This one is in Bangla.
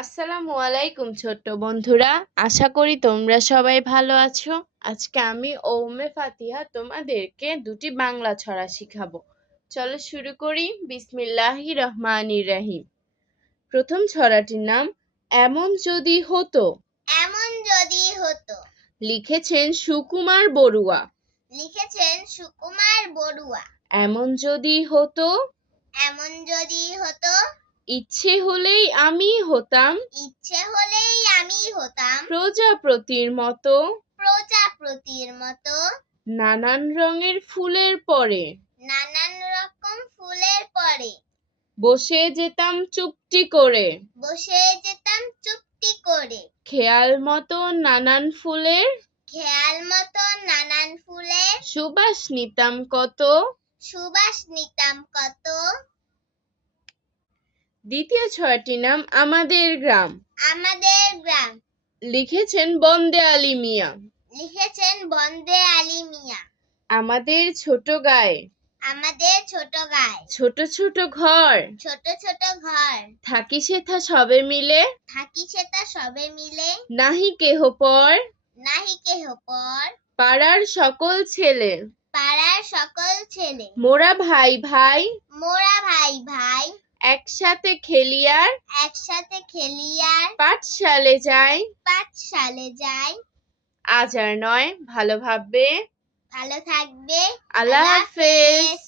আসসালামু আলাইকুম ছোট্ট বন্ধুরা, আশা করি তোমরা সবাই ভালো আছো। আজকে আমি ওমে ফাতিহা তোমাদেরকে দুটি বাংলা ছড়া শিখাবো। চলো শুরু করি। বিসমিল্লাহির রহমানির রহিম। প্রথম ছড়াটির নাম এমন যদি হতো। এমন যদি হতো। লিখেছেন সুকুমার বড়ুয়া। এমন যদি হতো, এমন যদি হতো, ইচ্ছে হলেই আমি হতাম প্রজাপতির মতো, নানান রঙের ফুলের পরে নানান রকম ফুলের পরে বসে যেতাম চুপটি করে, খেয়াল মতো নানান ফুলের সুবাস নিতাম কত। দ্বিতীয় ছড়াটির নাম আমাদের গ্রাম। লিখেছেন বন্দে আলী মিয়া। আমাদের ছোট গায়ে ছোট ছোট ঘর, থাকি সেথা সবে মিলে, নাহি কেহ পর, পাড়ার সকল ছেলে, মোরা ভাই ভাই, একসাথে খেলিয়ার পাঠশালে যাই। আজ আর নয়, ভালো ভাববে। ভালো থাকবে। আল্লাহ হাফেজ।